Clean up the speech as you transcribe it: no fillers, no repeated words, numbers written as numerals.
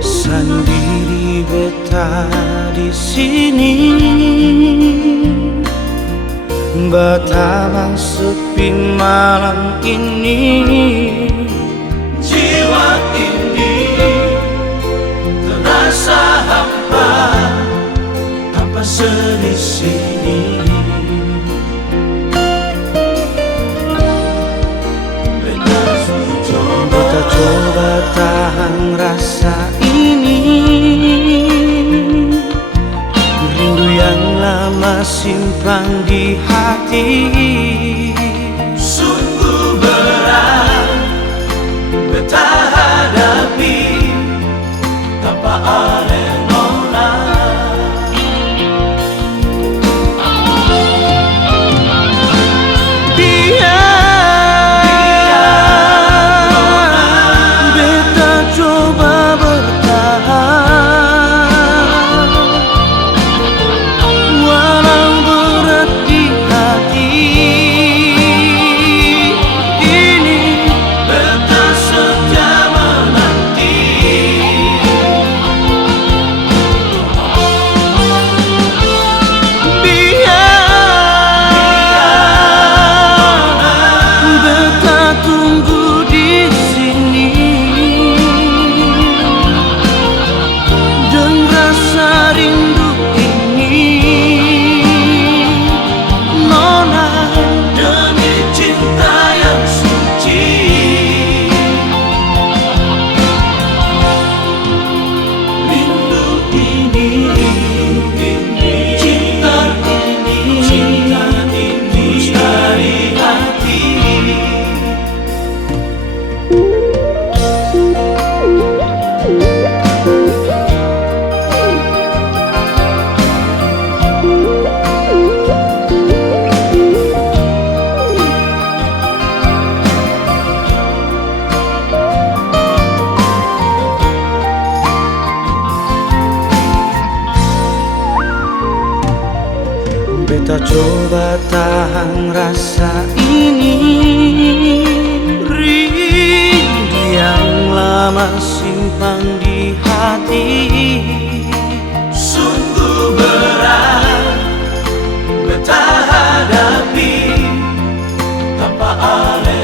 Sendiri beta di sini, betapa sepi malam ini. Jiwa ini terasa hampa tanpa selisih. Beta coba tahan rasa ini, rindu yang lama simpan di hati. Sungguh berat beta hadapi tanpa ada nona. Beta coba tahan rasa ini, rindu yang lama simpan di hati. Sungguh berat beta hadapi tanpa ada